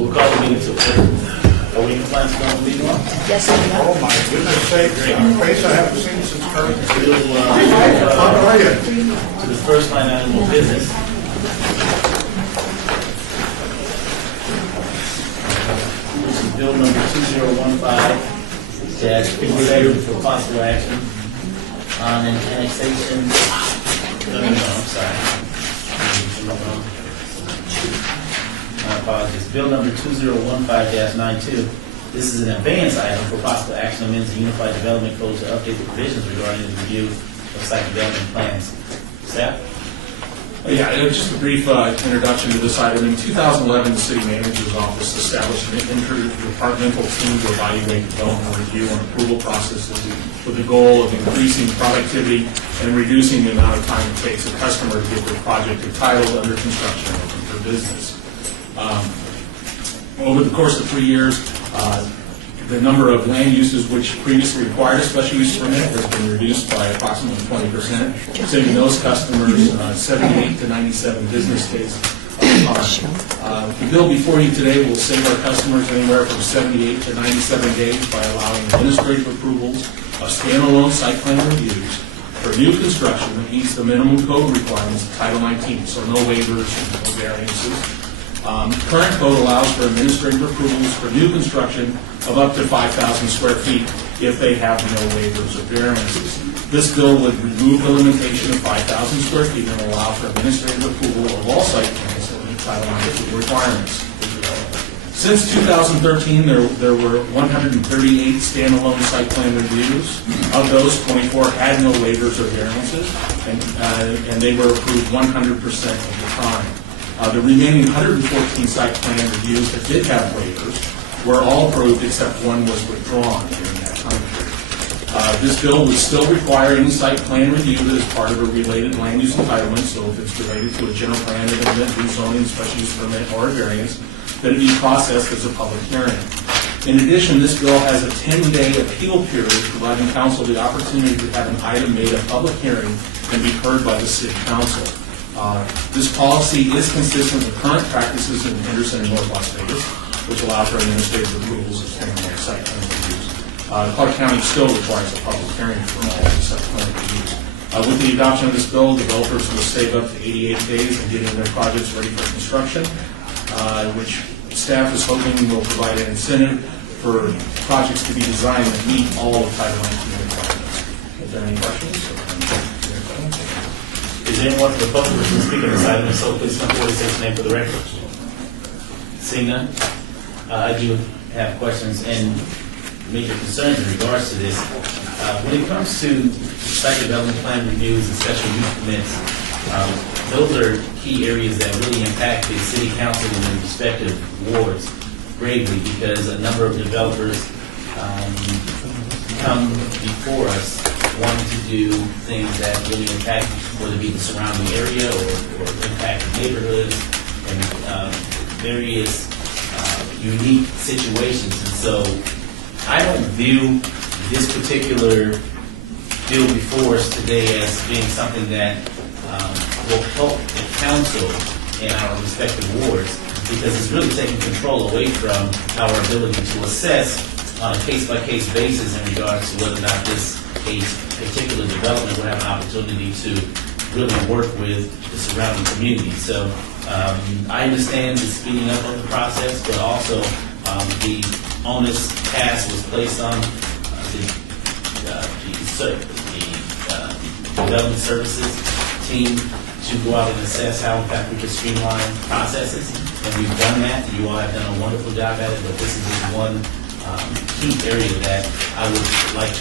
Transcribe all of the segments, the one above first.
We'll call the meeting to order. Are we in compliance with the meeting law? Yes, sir. Oh my goodness sakes, a face I haven't seen since Kirk. We'll How are you? to the first line item of business. Which is bill number 2015-57 for possible action on an annexation. No, I'm sorry. My apologies. Bill number 2015-92. This is an advance item for possible action amendments to Unified Development Code to update the provisions regarding the review of site development plans. Staff? Yeah, just a brief introduction to this item. In 2011, the City Manager's Office established an interdepartmental team to evaluate development review and approval processes with the goal of increasing productivity and reducing the amount of time it takes a customer to get their project entitled, under construction, and open for business. Over the course of 3 years, the number of land uses which previously required a special use permit has been reduced by approximately 20%, saving those customers 78 to 97 business days of time. The bill before you today will save our customers anywhere from 78 to 97 days by allowing administrative approvals of standalone site plan reviews for new construction that meets the minimum code requirements of Title 19, so no waivers and no variances. Current code allows for administrative approvals for new construction of up to 5,000 square feet if they have no waivers or variances. This bill would remove the limitation of 5,000 square feet and allow for administrative approval of all site plans that meet Title 19 requirements. Since 2013, there were 138 standalone site plan reviews. Of those, 24 had no waivers or variances, and they were approved 100% of the time. The remaining 114 site plan reviews that did have waivers were all approved except one was withdrawn during that time period. This bill would still require any site plan review that is part of a related land use entitlement, so if it's related to a general plan, development, rezoning, special use permit, or a variance, that it be processed as a public hearing. In addition, this bill has a 10-day appeal period, providing council the opportunity to have an item made a public hearing and be heard by the city council. This policy is consistent with current practices in Henderson and North Las Vegas, which allow for administrative approvals of standalone site plan reviews. Clark County still requires a public hearing for all of the site plan reviews. With the adoption of this bill, developers will save up to 88 days in getting their projects ready for construction, which staff is hoping will provide an incentive for projects to be designed that meet all of Title 19 requirements. Is there any questions? Is there anyone from the public who will speak on this item? If so, please come forward and state your name for the record. Seeing none, I do have questions and major concerns in regards to this. When it comes to site development plan reviews and special use permits, those are key areas that really impact the city council and their respective wards greatly, because a number of developers come before us wanting to do things that really impact, whether it be the surrounding area or impact neighborhoods and various unique situations. And so I don't view this particular bill before us today as being something that will help the council in our respective wards, because it's really taking control away from our ability to assess on a case-by-case basis in regards to whether or not this particular development will have an opportunity to really work with the surrounding community. So I understand the speeding up of the process, but also the onus task was placed on the development services team to go out and assess how in fact we can streamline processes, and we've done that. You all have done a wonderful job at it, but this is just one key area that I would like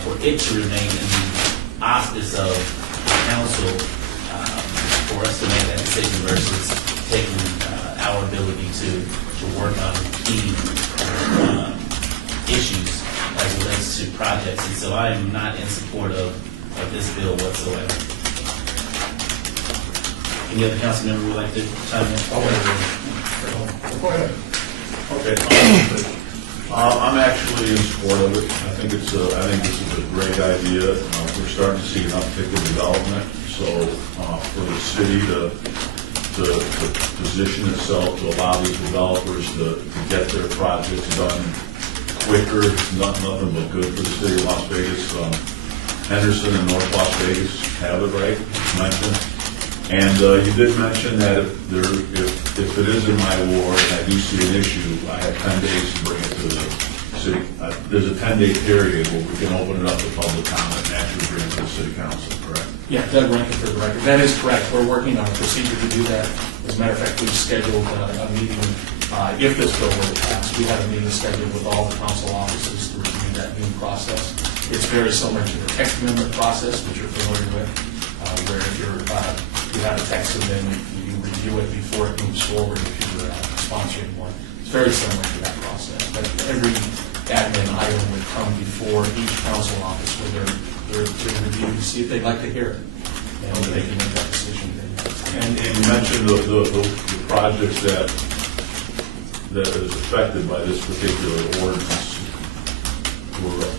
for it to remain in the auspice of the council for us to make that decision versus taking our ability to work on key issues as it relates to projects. And so I am not in support of this bill whatsoever. Any other council member would like to chime in? Go ahead. Okay. I'm actually in support of it. I think this is a great idea. We're starting to see an uptick in development. So for the city to to position itself to allow these developers to get their projects done quicker. It's nothing but good for the city of Las Vegas. Henderson and North Las Vegas have it, right, mentioned. And you did mention that if it is in my ward and I do see an issue, I have 10 days to bring it to the city. There's a 10-day period where we can open it up to public comment and actually bring it to the city council, correct? Yeah, Doug Rankin for the record. That is correct. We're working on a procedure to do that. As a matter of fact, we've scheduled a meeting, if this bill were to pass, we have a meeting scheduled with all the council offices to review that new process. It's very similar to the text amendment process, which you're familiar with, where if you have a text and then you review it before it moves forward if you're sponsoring one. It's very similar to that process. But every admin item would come before each council office where they're review to see if they'd like to hear it. And they can make that decision then. And you mentioned the projects that is affected by this particular ordinance were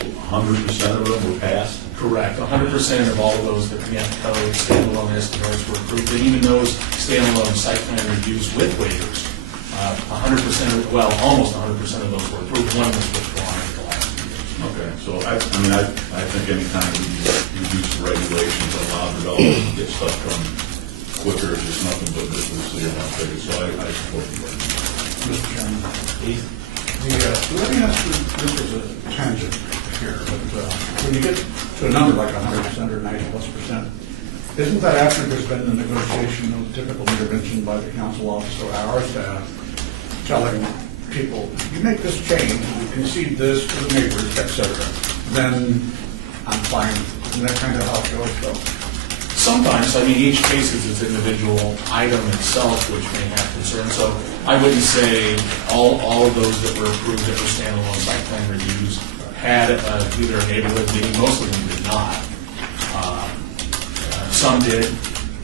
100% of them were passed? Correct. 100% of all of those that met code standalone estimates were approved, and even those standalone site plan reviews with waivers, 100%, well, almost 100% of those were approved. One was withdrawn in the last few years. Okay, so I think anytime we use regulations that allow developers to get stuff done quicker, it's just nothing but good for the city of Las Vegas, so I support the ordinance. Mr. Chairman. Please. Let me ask you, this is a tangent here, but when you get to a number like 100% or 90+%, isn't that after there's been the negotiation of typical intervention by the council office or our staff telling people, you make this change, you concede this to the neighbors, et cetera, then I'm fine. Isn't that kind of how it goes, though? Sometimes, I mean, each case is its individual item itself, which may have concern. So I wouldn't say all of those that were approved that were standalone site plan reviews had either a neighborhood meeting. Most of them did not. Some did.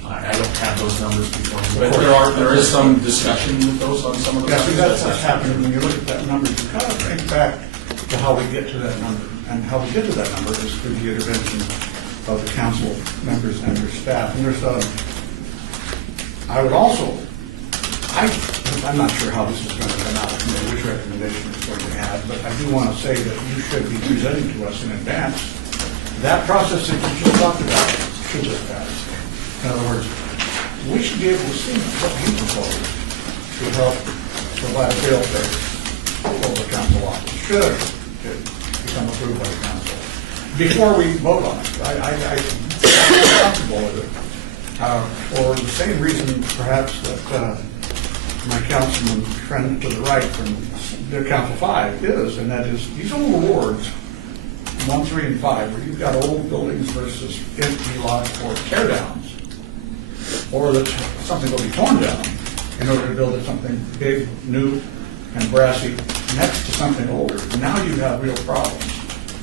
I don't have those numbers before me, but there is some discussion with those on some of those. Yeah, see, that's what's happening when you look at that number. You kind of think back to how we get to that number. And how we get to that number is through the intervention of the council members and their staff. And there's I would also, I'm not sure how this is going to come out, which recommendation it's going to have, but I do want to say that you should be presenting to us in advance that process that you just talked about should just pass. In other words, we should be able to see what you propose to help provide a bail space for the council office, should it become approved by the council, before we vote on it. I'm comfortable with it. For the same reason, perhaps, that my councilman friend to the right from the Council 5 is, and that is these old wards, 1, 3, and 5, where you've got old buildings versus empty lots or tear downs, or that something will be torn down in order to build something big, new, and brassy next to something older. Now you have real problems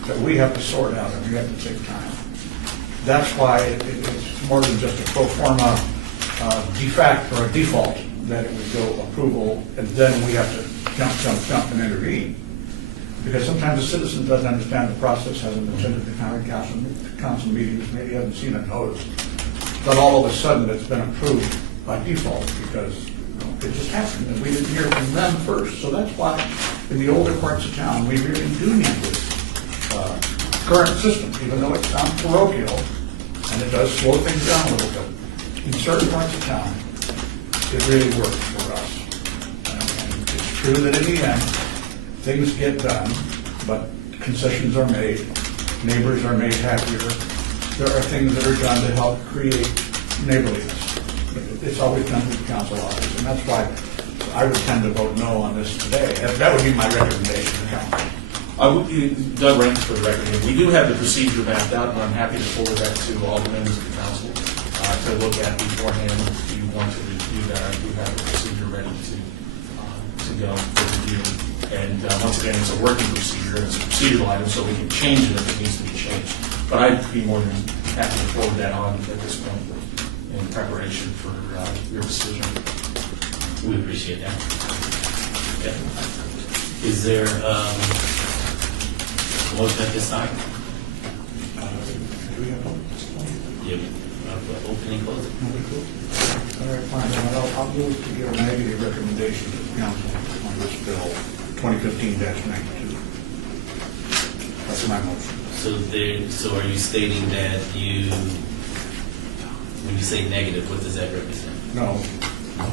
that we have to sort out, and we have to take time. That's why it's more than just a pro forma de facto or a default that it would go approval, and then we have to jump and intervene. Because sometimes the citizen doesn't understand the process, hasn't attended the county council meetings, maybe hasn't seen it noticed. But all of a sudden, it's been approved by default because it just happened, and we didn't hear from them first. So that's why in the older parts of town, we really do need this current system, even though it sounds parochial, and it does slow things down a little bit. In certain parts of town, it really works for us. And it's true that in the end, things get done, but concessions are made, neighbors are made happier. There are things that are done to help create neighborliness. It's always done through the council office, and that's why I would tend to vote no on this today. That would be my recommendation to council. Doug Rankin for the record. We do have the procedure mapped out, and I'm happy to forward that to all the members of the council to look at beforehand. If you want to review that, I do have the procedure ready to go for review. And once again, it's a working procedure, and it's a procedural item, so we can change it if it needs to be changed. But I'd be more than happy to forward that on at this point in preparation for your decision. We appreciate that. Yeah. Is there a motion at this time? Do we have Yeah. Opening, closing. All right, fine, then I'll move to give a negative recommendation to the council on this bill, 2015-92. That's my motion. So are you stating that when you say negative, what does that represent? No.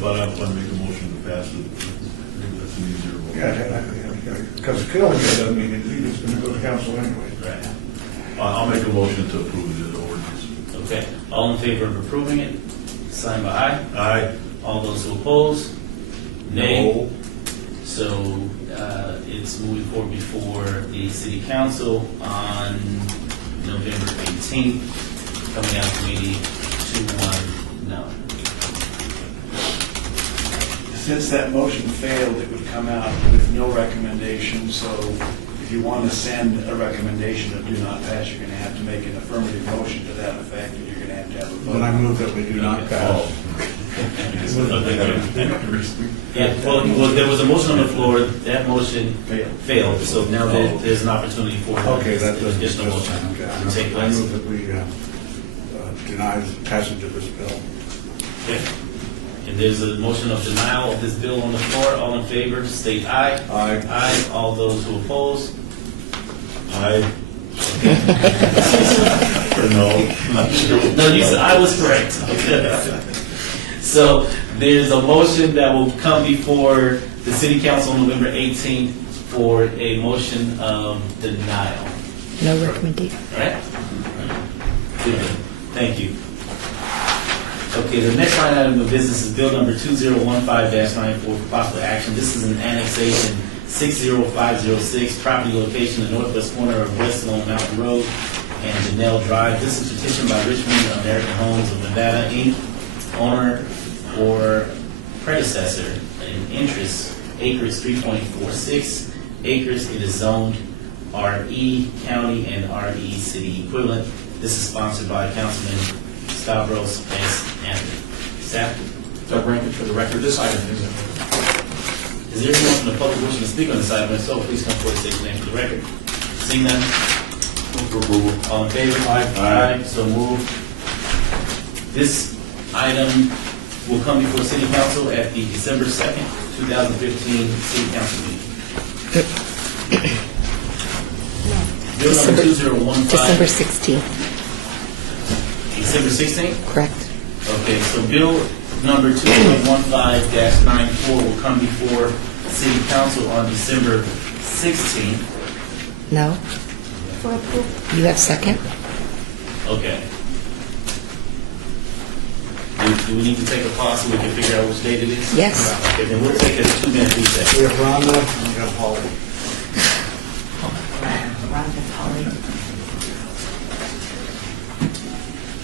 But I want to make a motion to pass it. Maybe that's an easier vote. Yeah, because killing it doesn't mean it's going to go to council anyway. Right. I'll make a motion to approve the ordinance. Okay, all in favor of approving it, sign by aye. Aye. All those who oppose, nay. No. So it's moving forward before the city council on November 18th, coming out of committee 2-1, no. Since that motion failed, it would come out with no recommendation, so if you want to send a recommendation of do not pass, you're going to have to make an affirmative motion to that effect, and you're going to have a vote. Then I move that we do not pass. Yeah, well, there was a motion on the floor, that motion failed, so now there's an opportunity for Okay, that doesn't. additional motion to take I place. move that we deny passage of this bill. Okay. And there's a motion of denial of this bill on the floor. All in favor, state aye. Aye. Aye. All those who oppose? Aye. Or no? Not sure. No, you said I was correct. Okay. So there's a motion that will come before the city council on November 18th for a motion of denial. No recommendation. All right? Good. Thank you. Okay, the next line item of business is bill number 2015-94 for possible action. This is an annexation 60506, property location in the northwest corner of West Lone Mountain Road and Janelle Drive. This is petition by Richmond American Homes of Nevada, Inc., owner or predecessor in interest, acres 3.46 acres. It is zoned RE County and RE City equivalent. This is sponsored by Councilman Stavros S. Anthony. Staff? Doug Rankin, for the record, this item is Is there anyone from the public wishing to speak on this item? If so, please come forward and state your name for the record. Seeing none? All in favor? Aye. So moved. This item will come before City Council at the December 2nd, 2015 City Council meeting. Bill number 2015. December 16th, December 16th? correct? Okay, so bill number 2015-94 will come before City Council on December 16th. No? You have second? Okay. Do we need to take a pause so we can figure out which date it is? Yes. Okay, then we'll take a 2-minute recess. We have Rhonda and we have Holly.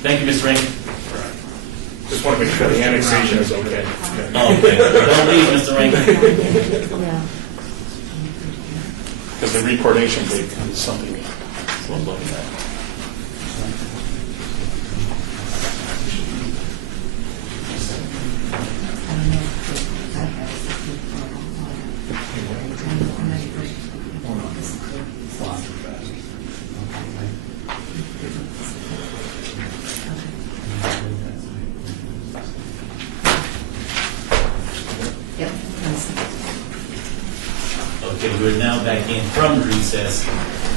Thank you, Ms. Ring. just want to make sure the annexation is okay. Oh, okay. Don't leave, Mr. Ring. Yeah. Because the recordation date is something we're looking at. Okay, we're now back in from recess.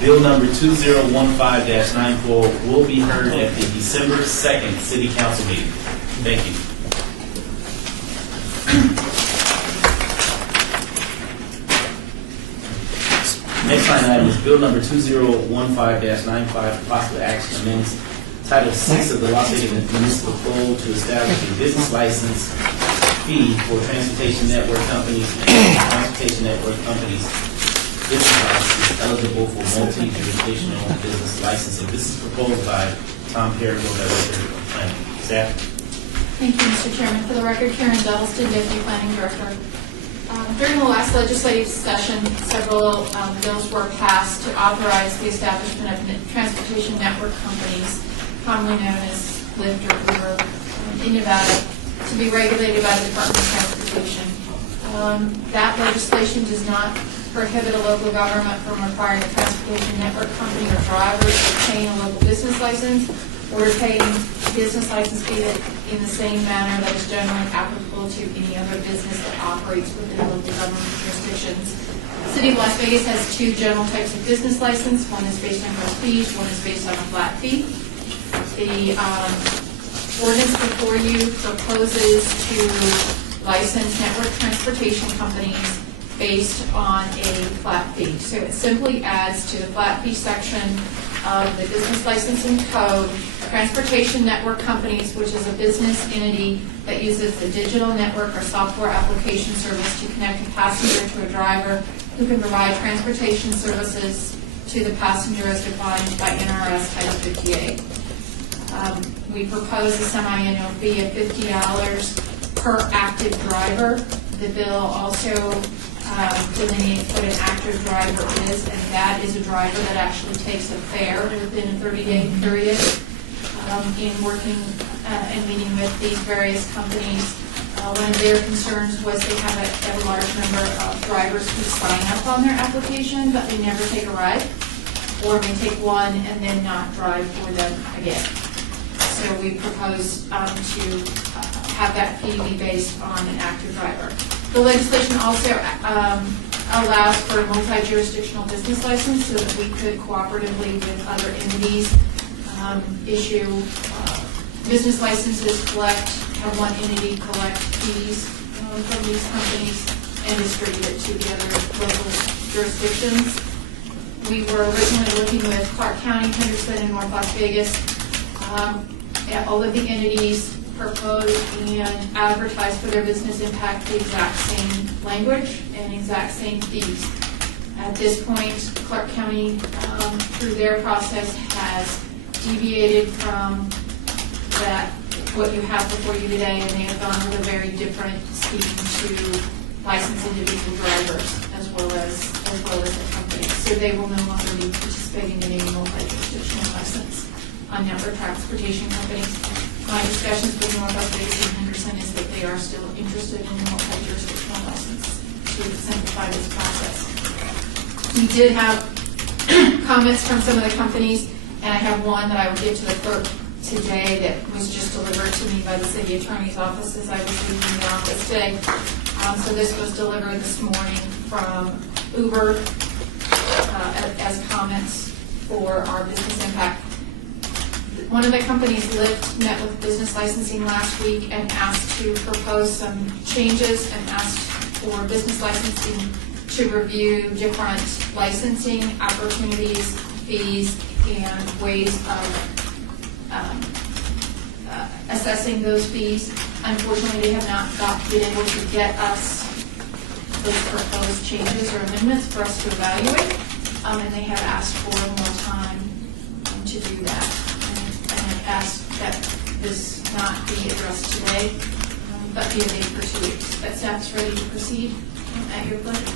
Bill number 2015-94 will be heard at the December 2nd City Council meeting. Thank you. Next line item is bill number 2015-95 for possible action amends Title 6 of the Las Vegas Municipal Code to establish a business license fee for transportation network companies and transportation network companies. Business license is eligible for multi-jurisdictional business licensing. This is proposed by Tom Perrigo, Director of Planning. Staff? Thank you, Mr. Chairman. For the record, Karen Delliston, Deputy Planning Director. During the last legislative session, several bills were passed to authorize the establishment of transportation network companies, commonly known as Lyft or Uber, in Nevada, to be regulated by the Department of Transportation. That legislation does not prohibit a local government from requiring a transportation network company or drivers to obtain a local business license or to pay business license fee in the same manner that is generally applicable to any other business that operates within local government jurisdictions. The City of Las Vegas has two general types of business license. One is based on gross fees, one is based on a flat fee. The ordinance before you proposes to license network transportation companies based on a flat fee. So it simply adds to the flat fee section of the business licensing code, transportation network companies, which is a business entity that uses the digital network or software application service to connect a passenger to a driver who can provide transportation services to the passenger as defined by NRS Title 58. We propose a semi-annual fee of $50 per active driver. The bill also delineates what an active driver is, and that is a driver that actually takes a fare within a 30-day period. In working and meeting with these various companies, one of their concerns was they have a large number of drivers who sign up on their application, but they never take a ride, or may take one and then not drive for them again. So we propose to have that fee be based on an active driver. The legislation also allows for a multi-jurisdictional business license so that we could cooperatively with other entities issue business licenses, have one entity collect fees from these companies and distribute it to the other local jurisdictions. We were originally working with Clark County, Henderson, and North Las Vegas. All of the entities propose and advertise for their business impact the exact same language and exact same fees. At this point, Clark County, through their process, has deviated from that, what you have before you today, and they have gone with a very different scheme to license individual drivers as well as the company. So they will no longer be participating in any multi-jurisdictional license on network transportation companies. My discussions with North Las Vegas and Henderson is that they are still interested in a multi-jurisdictional license to simplify this process. We did have comments from some of the companies, and I have one that I will give to the clerk today that was just delivered to me by the city attorney's office as I was leaving the office today. So this was delivered this morning from Uber as comments for our business impact. One of the companies, Lyft, met with business licensing last week and asked to propose some changes and asked for business licensing to review different licensing opportunities, fees, and ways of assessing those fees. Unfortunately, they have not been able to get us those proposed changes or amendments for us to evaluate, and they have asked for more time to do that. And have asked that this not be addressed today, but be delayed for 2 weeks. That staff's ready to proceed at your pleasure.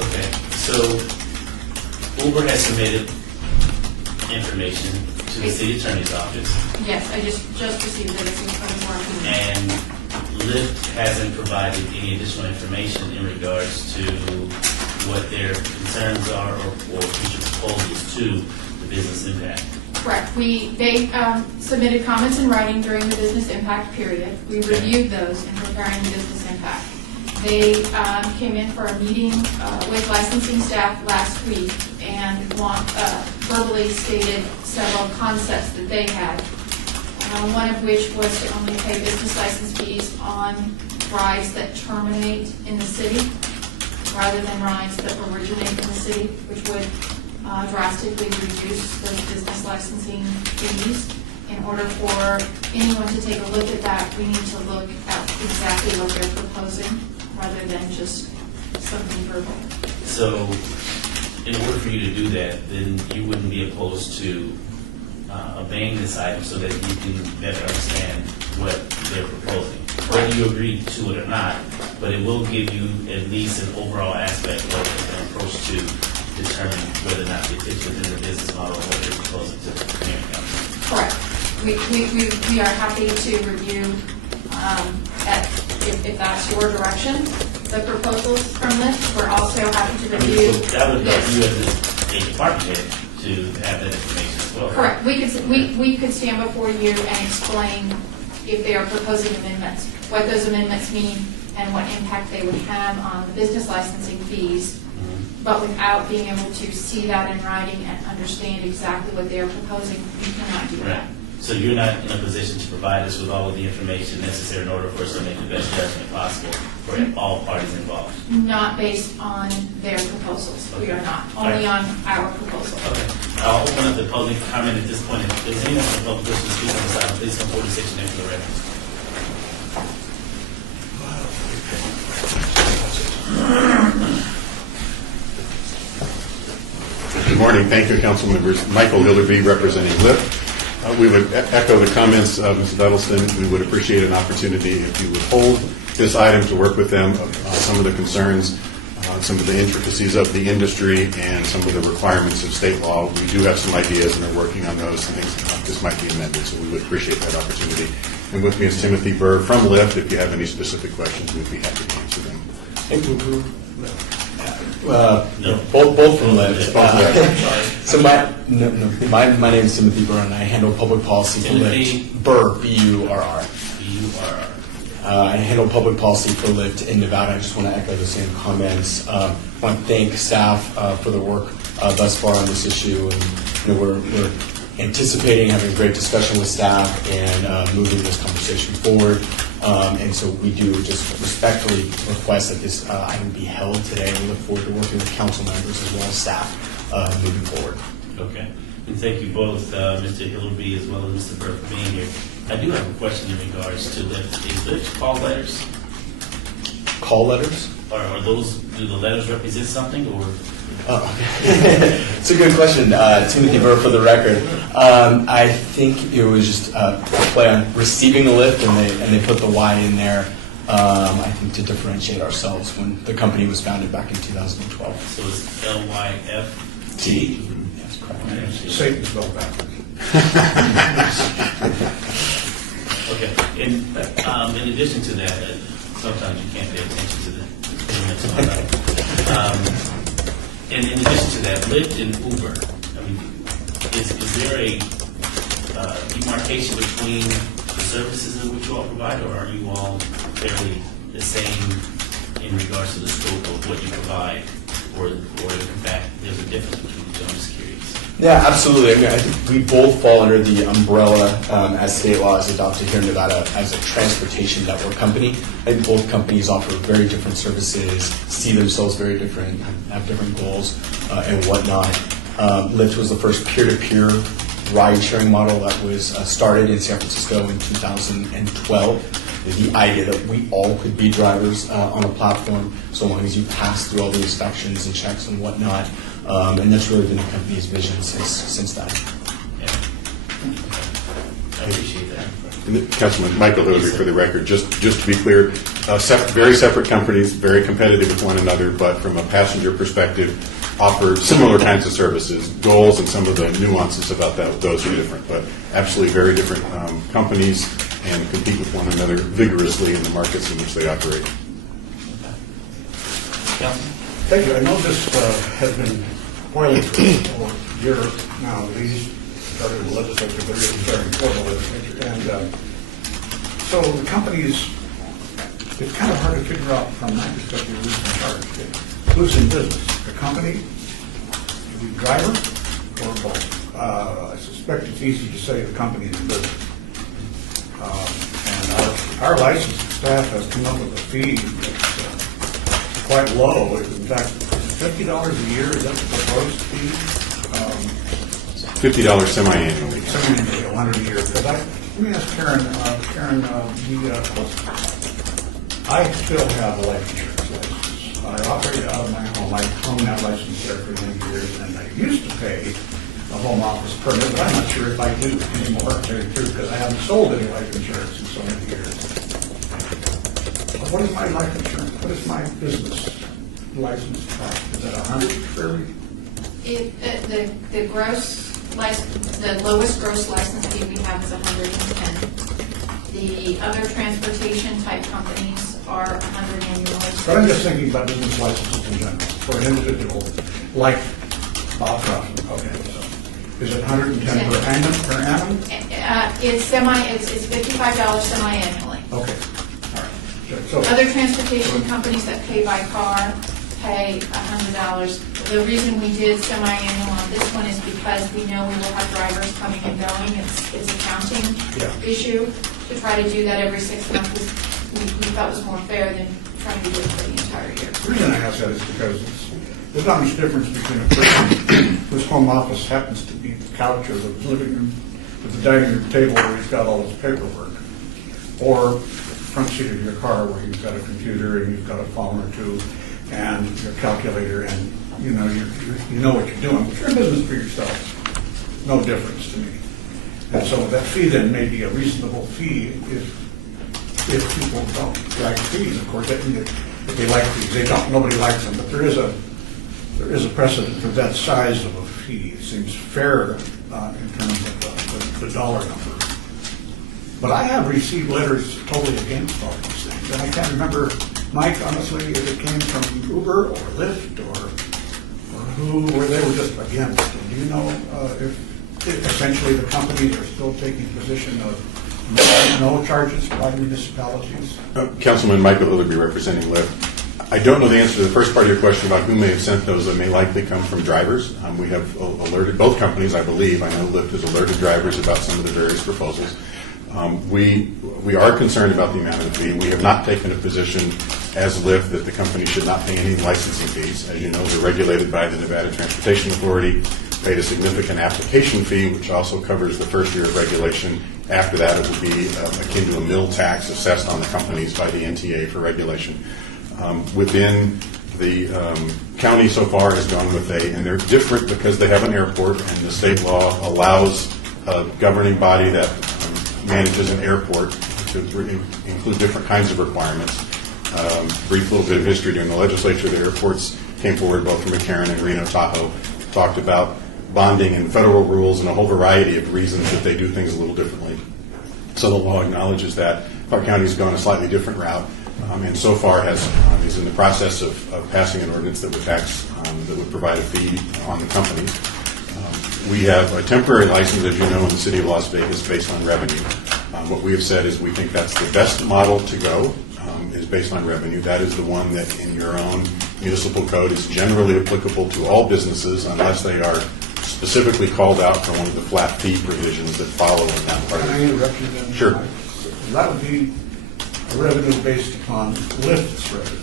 Okay, so Uber has submitted information to the city attorney's office, Yes, I just received it. It's in front of our meeting. and Lyft hasn't provided any additional information in regards to what their concerns are or future proposals to the business impact. Correct. They submitted comments in writing during the business impact period. We reviewed those in preparing the business impact. They came in for a meeting with licensing staff last week and verbally stated several concepts that they had. One of which was to only pay business license fees on rides that terminate in the city rather than rides that originate in the city, which would drastically reduce those business licensing fees. In order for anyone to take a look at that, we need to look at exactly what they're proposing rather than just something verbal. So, in order for you to do that, then you wouldn't be opposed to obeying this item so that you can better understand what they're proposing. Whether you agree to it or not, but it will give you at least an overall aspect of an approach to determine whether or not it fits within the business model of what they're proposing to the community council. Correct. We are happy to review, if that's your direction, the proposals from this. We're also happy to I mean, review. so that would help Yes. you as a department head to have that information as well. Correct. We could stand before you and explain if they are proposing amendments, what those amendments mean, and what impact they would have on the business licensing fees, but without being able to see that in writing and understand exactly what they are proposing, we cannot do Right. that. So you're not in a position to provide us with all of the information necessary in order for us to make the best judgment possible for all parties involved? Not based on their proposals. We are not, only on our proposal. Okay. I'll open up the public comment at this point. If there's anyone from the public wishing to speak on this item, please come forward and state your name for the record. Good morning. Thank you, council members. Michael Hillerby, representing Lyft. We would echo the comments of Ms. Duddleston. We would appreciate an opportunity if you would hold this item to work with them on some of the concerns, some of the intricacies of the industry, and some of the requirements of state law. We do have some ideas, and are working on those, and things this might be amended, so we would appreciate that opportunity. And with me is Timothy Burr from Lyft. If you have any specific questions, we'd be happy to answer them. Both from Lyft. Sorry. So my name is Timothy Burr, and I handle public policy for Timothy? Lyft. Burr, B-U-R-R. B-U-R-R. I handle public policy for Lyft in Nevada. I just want to echo the same comments. I want to thank staff for the work thus far on this issue, and we're anticipating having a great discussion with staff and moving this conversation forward. And so we do just respectfully request that this item be held today. We look forward to working with council members as well as staff moving forward. Okay. And thank you both, Mr. Hillerby as well as Mr. Burke, for being here. I do have a question in regards to Lyft. Is Lyft call letters? Call letters? Are those, do the letters represent something, or? It's a good question, Timothy Burr, for the record. I think it was just a play on receiving the lift, and they put the Y in there, I think, to differentiate ourselves when the company was founded back in 2012. So it's L-Y-F-T? That's correct. Satan spelled backwards. Okay. And in addition to that, sometimes you can't pay attention to the next one. And in addition to that, Lyft and Uber, I mean, is there a demarcation between the services in which you all provide, or are you all fairly the same in regards to the scope of what you provide, or in fact, there's a difference between the two? I'm just curious. Yeah, absolutely. I mean, I think we both fall under the umbrella, as state law is adopted here in Nevada, as a transportation network company. I think both companies offer very different services, see themselves very different, have different goals, and whatnot. Lyft was the first peer-to-peer ride-sharing model that was started in San Francisco in 2012. The idea that we all could be drivers on a platform so long as you pass through all the inspections and checks and whatnot. And that's really been the company's vision since then. Yeah. I appreciate that. And Councilman Michael Hillerby, for the record, just to be clear, very separate companies, very competitive with one another, but from a passenger perspective, offer similar kinds of services. Goals and some of the nuances about those are different, but absolutely very different companies, and compete with one another vigorously in the markets in which they operate. Councilman? Thank you. I know this has been boiling for a year now. These started in the legislature, but really started before the legislature. And so the companies, it's kind of hard to figure out from my perspective who's in charge. Who's in business? The company, the driver, or both? I suspect it's easy to say the company is in business. And our licensed staff has come up with a fee that's quite low. In fact, $50 a year, is that the proposed fee? $50 semi-annually. Semi-annually, $100 a year. Because let me ask Karen, I still have a life insurance license. I operate out of my home. I've owned that license there for many years, and I used to pay a home office permit, but I'm not sure if I do anymore, to tell you the truth, because I haven't sold any life insurance in so many years. What is my life insurance? What is my business license cost? Is that $100 fairly? The gross license, the lowest gross license fee we have is $110. The other transportation type companies are $100 annually. But I'm just thinking about business licenses in general, for an individual like Bob Crawford. Okay, so Is it 110 per annum? It's $55 semi-annually. Okay, all right. So, Other transportation companies that pay by car pay $100. The reason we did semi-annual on this one is because we know we will have drivers coming and going. It's a counting Yeah. issue. To try to do that every 6 months we thought was more fair than trying to do it for the entire year. the reason I ask that is because there's not much difference between a person whose home office happens to be the couch or the living room, or the dining room table where he's got all his paperwork, or front seat of your car where you've got a computer and you've got a phone or two and your calculator, and you know you know what you're doing. But you're in business for yourself. No difference to me. And so that fee then may be a reasonable fee if people don't like fees. Of course, if they like fees, they don't. Nobody likes them, but there is a precedent for that size of a fee. It seems fair in terms of the dollar number. But I have received letters totally against all these things, and I can't remember, Mike, honestly, if it came from Uber or Lyft or who, or they were just against it. Do you know if essentially the companies are still taking position of no charges by municipalities? Councilman Michael Hillerby representing Lyft. I don't know the answer to the first part of your question about who may have sent those. That may likely come from drivers. We have alerted both companies, I believe. I know Lyft has alerted drivers about some of the various proposals. We are concerned about the amount of the fee. We have not taken a position as Lyft that the company should not pay any licensing fees. As you know, they're regulated by the Nevada Transportation Authority, paid a significant application fee, which also covers the first year of regulation. After that, it would be akin to a mill tax assessed on the companies by the NTA for regulation. Within the county so far has gone with and they're different because they have an airport, and the state law allows a governing body that manages an airport to include different kinds of requirements. Brief little bit of history during the legislature, the airports came forward both from McCarran and Reno Tahoe, talked about bonding and federal rules and a whole variety of reasons that they do things a little differently. So the law acknowledges that. Clark County has gone a slightly different route, and so far is in the process of passing an ordinance that would that would provide a fee on the companies. We have a temporary license, as you know, in the city of Las Vegas based on revenue. What we have said is we think that's the best model to go, is based on revenue. That is the one that in your own municipal code is generally applicable to all businesses unless they are specifically called out for one of the flat fee provisions that follow in that part Can of I it. interrupt you then? Sure. That would be a revenue based upon Lyft's revenue.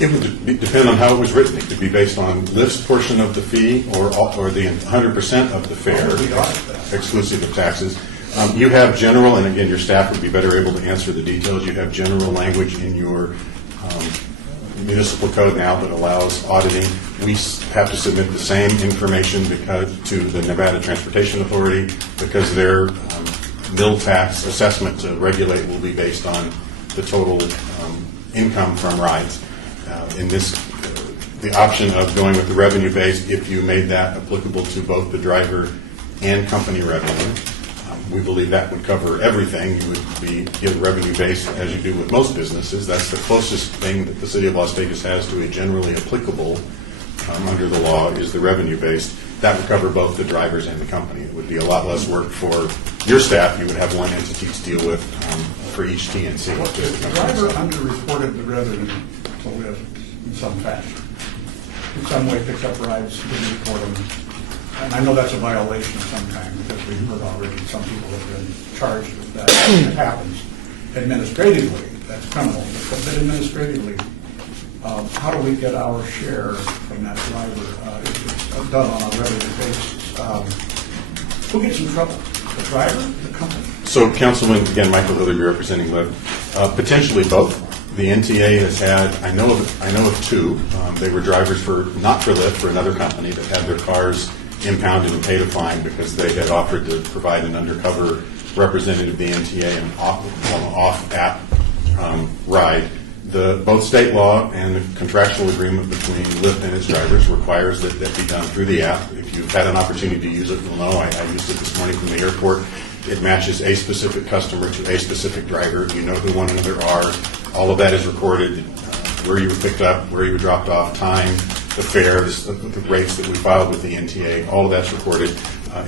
It would depend on how it was written. It could be based on Lyft's portion of the fee or the 100% of the fare, What would we audit that? exclusive of taxes. You have general, and again, your staff would be better able to answer the details. You have general language in your municipal code now that allows auditing. We have to submit the same information to the Nevada Transportation Authority because their mill tax assessment to regulate will be based on the total income from rides. In this, the option of going with the revenue base, if you made that applicable to both the driver and company revenue, we believe that would cover everything. You would give revenue base as you do with most businesses. That's the closest thing that the city of Las Vegas has to a generally applicable under the law is the revenue based. That would cover both the drivers and the company. It would be a lot less work for your staff. You would have one entity to deal with for each TNC. Well, if the driver underreported the revenue to Lyft in some fashion, in some way picked up rides, didn't report them, and I know that's a violation sometimes because we've heard already some people have been charged with that. It happens. Administratively, that's criminal, but administratively, how do we get our share from that driver if it's done on a revenue basis? Who gets in trouble? The driver, the company? So, Councilman, again, Michael Hillerby representing Lyft, potentially both. The NTA has had, I know of two. They were drivers not for Lyft, for another company that had their cars impounded and paid a fine because they had offered to provide an undercover representative of the NTA an off-app ride. Both state law and the contractual agreement between Lyft and its drivers requires that be done through the app. If you've had an opportunity to use it, you'll know. I used it this morning from the airport. It matches a specific customer to a specific driver. You know who one another are. All of that is recorded, where you were picked up, where you were dropped off, time, the fares, the rates that we filed with the NTA. All of that's recorded.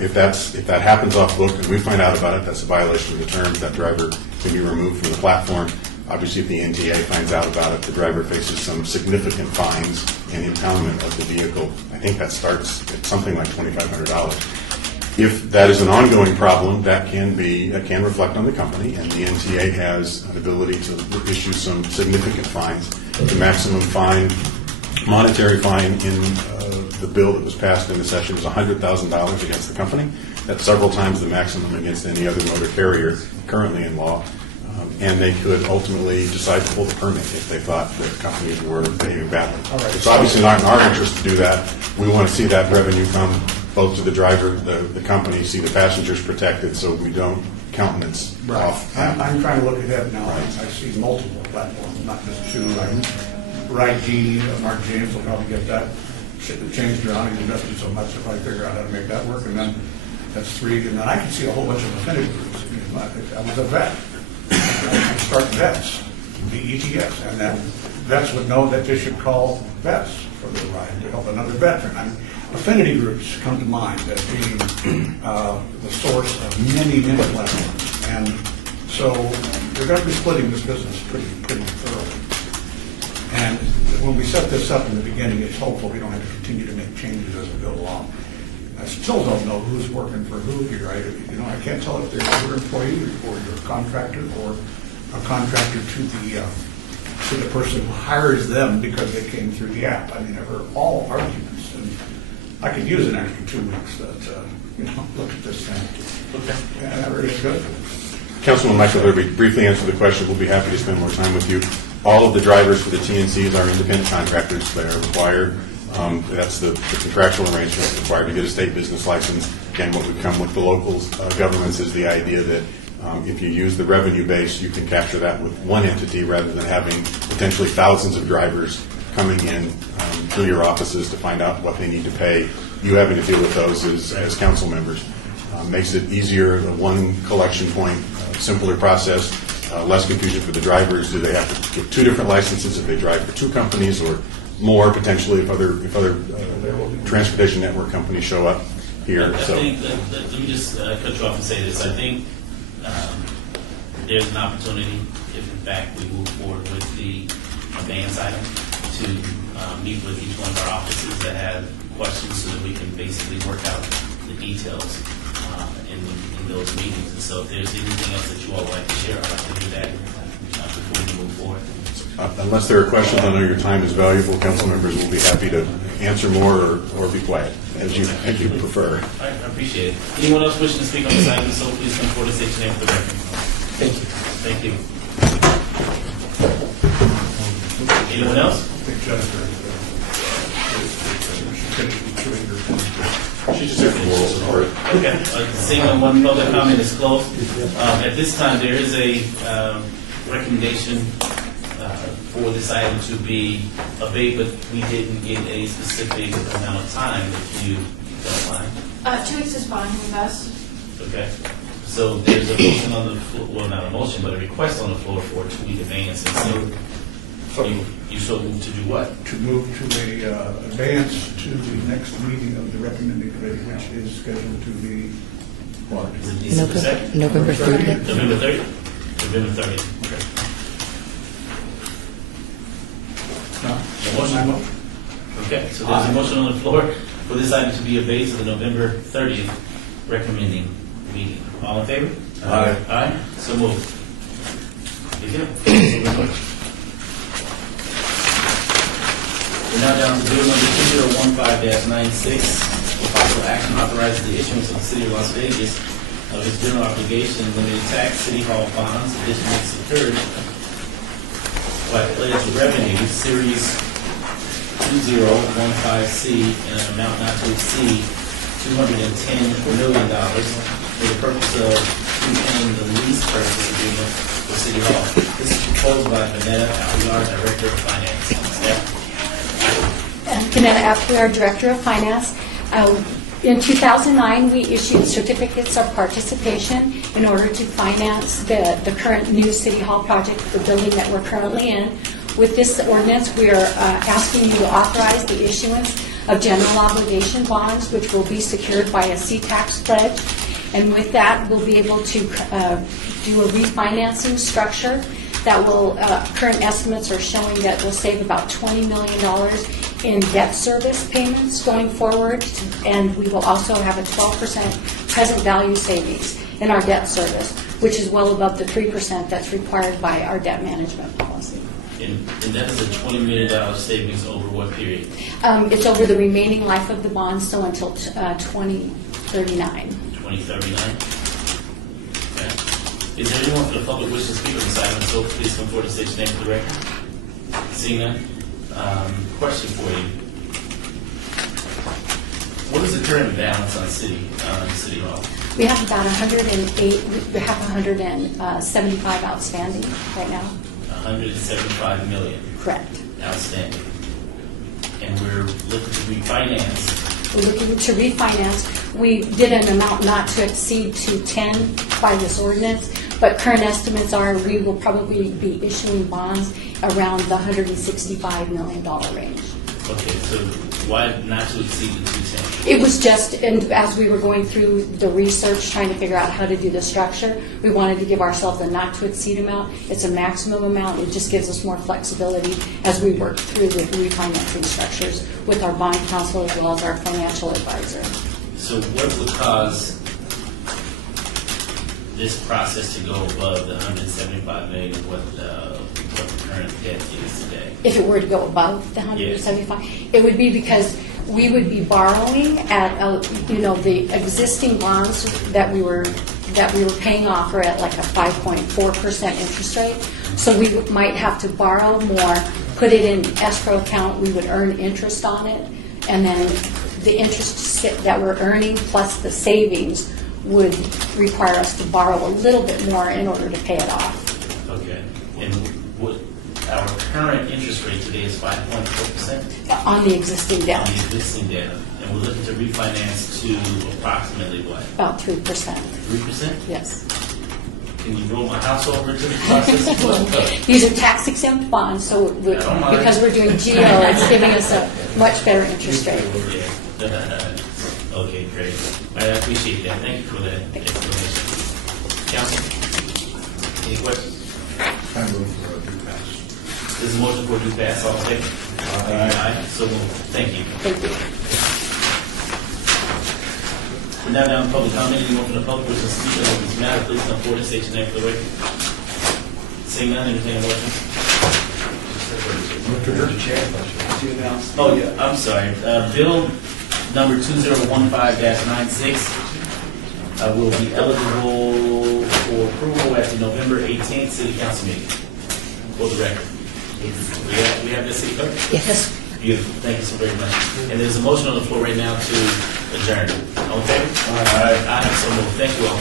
If that happens off book and we find out about it, that's a violation of the terms. That driver can be removed from the platform. Obviously, if the NTA finds out about it, the driver faces some significant fines and impoundment of the vehicle. I think that starts at something like $2,500. If that is an ongoing problem, that can reflect on the company, and the NTA has an ability to issue some significant fines. The maximum fine, monetary fine in the bill that was passed in the session is $100,000 against the company. That's several times the maximum against any other motor carrier currently in law. And they could ultimately decide to pull the permit if they thought that companies were behaving badly. It's obviously not in our interest to do that. We want to see that revenue come both to the driver, the company, see the passengers protected so we don't countenance off. I'm trying to look ahead now. I see multiple platforms, not just two. Ride G, Mark James will probably get that changed around. He invested so much to probably figure out how to make that work. And then that's 3. And then I can see a whole bunch of affinity groups. I was a vet. I start vets, VETS, and then vets would know that they should call vets for their ride to help another veteran. Affinity groups come to mind as being the source of many, many platforms. And so we're going to be splitting this business pretty thoroughly. And when we set this up in the beginning, it's hopeful we don't have to continue to make changes as we go along. I still don't know who's working for who here. I can't tell if they're your employee or your contractor or a contractor to the person who hires them because they came through the app. I mean, I've heard all arguments, and I could use an extra 2 weeks that, look at this thing. Okay. And that really is good. Councilman Michael Irby, briefly answer the question. We'll be happy to spend more time with you. All of the drivers for the TNCs are independent contractors. They are required. That's the contractual arrangement required to get a state business license. Again, what would come with the local governments is the idea that if you use the revenue base, you can capture that with one entity rather than having potentially thousands of drivers coming in through your offices to find out what they need to pay. You having to deal with those as council members. Makes it easier, the one collection point, simpler process, less confusion for the drivers. Do they have to get 2 different licenses if they drive for 2 companies, or more potentially if other transportation network companies show up here? I think let me just cut you off and say this. I think there's an opportunity, if in fact we move forward with the advance item, to meet with each one of our offices that have questions so that we can basically work out the details in those meetings. And so if there's anything else that you all would like to share, I'd like to do that before we move forward. Unless there are questions, I know your time is valuable. Council members will be happy to answer more or be quiet, as you prefer. All right, I appreciate it. Anyone else wishing to speak on this item, so please come forward and state your name for the record. Thank you. Thank you. Anyone else? She just said moral support. Okay, seeing no one public comment is closed. At this time, there is a recommendation for this item to be obeyed, but we didn't get a specific amount of time, if you don't mind. 2 weeks is fine with us. Okay, so there's a motion on the floor, well, not a motion, but a request on the floor for a 2-week advance. And so you so move to do what? To move to a advance to the next meeting of the recommended committee, which is scheduled to be what? Is it December 2nd? November 30th. November 30th? November 30th. Okay. Motion. Okay, so there's a motion on the floor for this item to be obeyed to the November 30th recommending meeting. All in favor? Aye. Aye, so moved. Thank you. Thank you very much. We're now down to bill number 2015-96, for possible action authorizing the issuance of the City of Las Vegas of its general obligation limited tax City Hall bonds, additionally secured by pledge revenue, Series 2015C, in an amount not to exceed $210 million for the purpose of repaying the lease purchase agreement for City Hall. This is proposed by Vanetta Aguilar, Director of Finance. Staff. Vanetta Aguilar, Director of Finance. In 2009, we issued certificates of participation in order to finance the current new City Hall project, the building that we're currently in. With this ordinance, we are asking you to authorize the issuance of general obligation bonds, which will be secured by a C-tax pledge. And with that, we'll be able to do a refinancing structure that will, current estimates are showing that will save about $20 million in debt service payments going forward, and we will also have a 12% present value savings in our debt service, which is well above the 3% that's required by our debt management policy. And that is a $20 million savings over what period? It's over the remaining life of the bonds, so until 2039. 2039? Okay. Is there anyone from the public wishing to speak on this item? So please come forward and state your name for the record. Seeing none? Question for you. What is the current balance on City Hall? We have about 108, we have 175 outstanding right now. 175 million Correct. outstanding. And we're looking to refinance. We're looking to refinance. We did an amount not to exceed 210 by this ordinance, but current estimates are we will probably be issuing bonds around the $165 million range. Okay, so why not to exceed the 210? It was just, and as we were going through the research, trying to figure out how to do the structure, we wanted to give ourselves a not to exceed amount. It's a maximum amount. It just gives us more flexibility as we work through the refinancing structures with our bond counsel as well as our financial advisor. So what would cause this process to go above the 175 million of what the current debt is today? If it were to go above the 175, it would be because we would be borrowing at, the existing bonds that we were paying off are at like a 5.4% interest rate. So we might have to borrow more, put it in escrow account, we would earn interest on it, and then the interest that we're earning plus the savings would require us to borrow a little bit more in order to pay it off. Okay. And what, our current interest rate today is 5.4%? On the existing On debt, the existing debt. And we're looking to refinance to approximately what? about 3%. 3%? Yes. Can you roll my house over to the process as well? These are tax exempt bonds, so because we're doing GO, it's giving us a much better interest rate. Yeah. Okay, great. I appreciate that. Thank you for that explanation. Council, any questions? I move for a due pass. There's a motion for due pass. All in favor? Aye. So moved. Thank you. Thank you. We're now down to public comment. Anyone from the public wishing to speak on this matter, please come forward and state your name for the record. Seeing none, entertain a motion. Mr. Chair, to announce. Oh, yeah, I'm sorry. Bill number 2015-96 will be eligible for approval at the November 18th City Council meeting. For the record. We have this, City Clerk? Yes. Beautiful. Thank you so very much. And there's a motion on the floor right now to adjourn. All in favor? Aye. Aye. So moved. Thank you all.